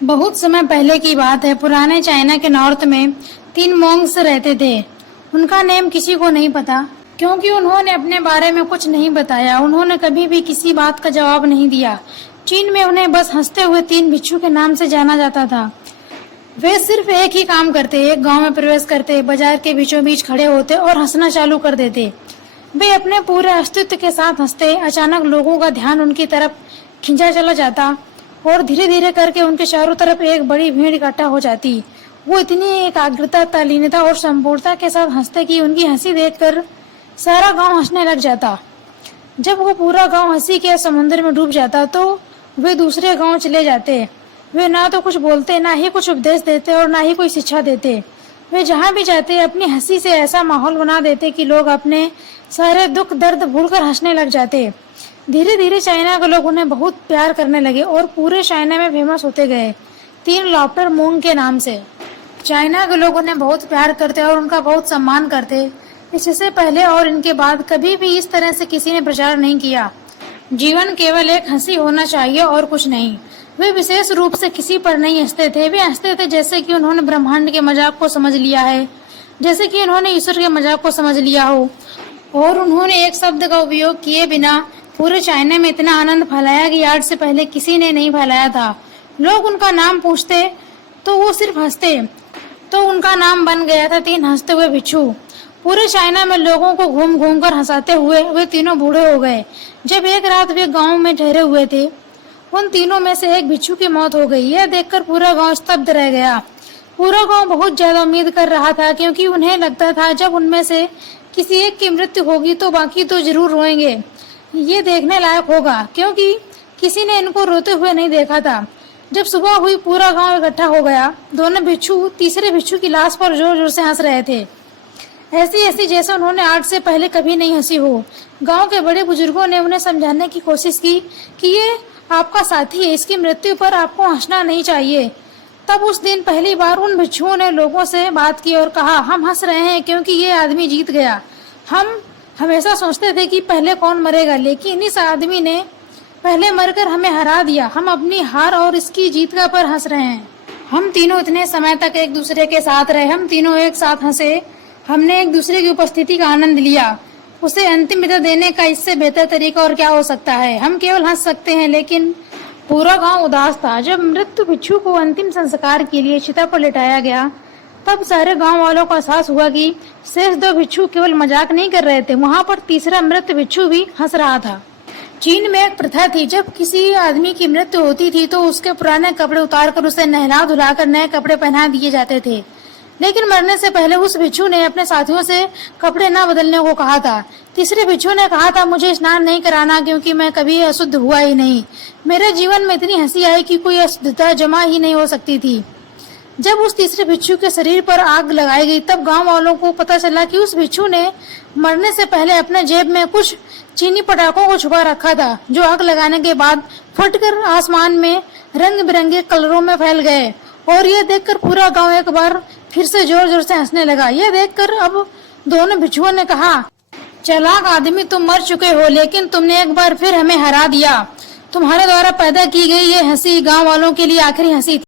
बहुत समय पहले की बात है। पुराने चाइना के नॉर्थ में 3 मॉन्क्स रहते थे। उनका नेम किसी को नहीं पता, क्योंकि उन्होंने अपने बारे में कुछ नहीं बताया। उन्होंने कभी भी किसी बात का जवाब नहीं दिया। चीन में उन्हें बस हंसते हुए 3 भिक्षु के नाम से जाना जाता था। वे सिर्फ एक ही काम करते, एक गांव में प्रवेश करते, बाजार के बीचों बीच खड़े होते और हंसना चालू कर देते। वे अपने पूरे अस्तित्व के साथ हंसते। अचानक लोगों का ध्यान उनकी तरफ खींचा चला जाता और धीरे धीरे करके उनके चारों तरफ एक बड़ी भीड़ इकट्ठा हो जाती। वो इतनी एकाग्रता, तल्लीनता और संपूर्णता के साथ हंसते कि उनकी हंसी देखकर सारा गांव हंसने लग जाता। जब वो पूरा गांव हंसी के समुद्र में डूब जाता तो वे दूसरे गांव चले जाते। वे ना तो कुछ बोलते, ना ही कुछ उपदेश देते और ना ही कोई शिक्षा देते। वे जहाँ भी जाते अपनी हंसी से ऐसा माहौल बना देते कि लोग अपने सारे दुख दर्द भूलकर हंसने लग जाते। धीरे धीरे चाइना के लोग उन्हें बहुत प्यार करने लगे और पूरे चाइना में फेमस होते गए 3 लाफ्टर मोंग के नाम से। चाइना के लोग उन्हें बहुत प्यार करते और उनका बहुत सम्मान करते। इससे पहले और इनके बाद कभी भी इस तरह से किसी ने प्रचार नहीं किया। जीवन केवल एक हंसी होना चाहिए और कुछ नहीं। वे विशेष रूप से किसी पर नहीं हंसते थे। वे हंसते थे जैसे कि उन्होंने ब्रह्मांड के मजाक को समझ लिया है, जैसे कि उन्होंने ईश्वर के मजाक को समझ लिया हो। और उन्होंने एक शब्द का उपयोग किए बिना पूरे चाइना में इतना आनंद फैलाया कि आज से पहले किसी ने नहीं फैलाया था। लोग उनका नाम पूछते तो वो सिर्फ हंसते, तो उनका नाम बन गया था 3 हंसते हुए भिक्षु। पूरे चाइना में लोगों को घूम घूम कर हंसाते हुए वे तीनों बूढ़े हो गए। जब एक रात वे गांव में ठहरे हुए थे, उन तीनों में से एक भिक्षु की मौत हो गई। यह देखकर पूरा गांव स्तब्ध रह गया। पूरा गांव बहुत ज्यादा उम्मीद कर रहा था, क्योंकि उन्हें लगता था जब उनमें से किसी एक की मृत्यु होगी तो बाकी तो जरूर रोएंगे। ये देखने लायक होगा, क्योंकि किसी ने इनको रोते हुए नहीं देखा था। जब सुबह हुई पूरा गांव इकट्ठा हो गया। दोनों भिक्षु तीसरे भिक्षु की लाश पर जोर जोर से हंस रहे थे, ऐसी जैसे उन्होंने आज से पहले कभी नहीं हंसी हो। गांव के बड़े बुजुर्गों ने उन्हें समझाने की कोशिश की कि ये आपका साथी है, इसकी मृत्यु पर आपको हंसना नहीं चाहिए। तब उस दिन पहली बार उन भिक्षुओं ने लोगों से बात की और कहा, हम हंस रहे हैं क्योंकि ये आदमी जीत गया। हम हमेशा सोचते थे कि पहले कौन मरेगा, लेकिन इस आदमी ने पहले मरकर हमें हरा दिया। हम अपनी हार और इसकी जीत का पर हंस रहे हैं। हम तीनों इतने समय तक एक दूसरे के साथ रहे, हम तीनों एक साथ हंसे, हमने एक दूसरे की उपस्थिति का आनंद लिया। उसे अंतिम विदा देने का इससे बेहतर तरीका और क्या हो सकता है। हम केवल हंस सकते हैं, लेकिन पूरा गांव उदास था। जब मृत्यु भिक्षु को अंतिम संस्कार के लिए चिता पर लिटाया गया, तब सारे गांव वालों को एहसास हुआ कि शेष 2 भिक्षु केवल मजाक नहीं कर रहे थे, वहां पर तीसरा मृत भिक्षु भी हंस रहा था। चीन में एक प्रथा थी, जब किसी आदमी की मृत्यु होती थी तो उसके पुराने कपड़े उतारकर उसे नहला धुलाकर नए कपड़े पहना दिए जाते थे। लेकिन मरने से पहले उस भिक्षु ने अपने साथियों से कपड़े न बदलने को कहा था। तीसरे भिक्षु ने कहा था, मुझे स्नान नहीं कराना, क्योंकि मैं कभी अशुद्ध हुआ ही नहीं। मेरे जीवन में इतनी हंसी आई कि कोई अशुद्धता जमा ही नहीं हो सकती थी। जब उस तीसरे भिक्षु के शरीर पर आग लगाई गई, तब गांव वालों को पता चला कि उस भिक्षु ने मरने से पहले अपने जेब में कुछ चीनी पटाखों को छुपा रखा था, जो आग लगाने के बाद फटकर आसमान में रंग बिरंगे कलरों में फैल गए। और यह देखकर पूरा गांव एक बार फिर से जोर जोर से हंसने लगा। यह देखकर अब दोनों भिक्षुओं ने कहा, चालाक आदमी, तुम मर चुके हो, लेकिन तुमने एक बार फिर हमें हरा दिया। तुम्हारे द्वारा पैदा की गई ये हंसी गांव वालों के लिए आखिरी हंसी थी।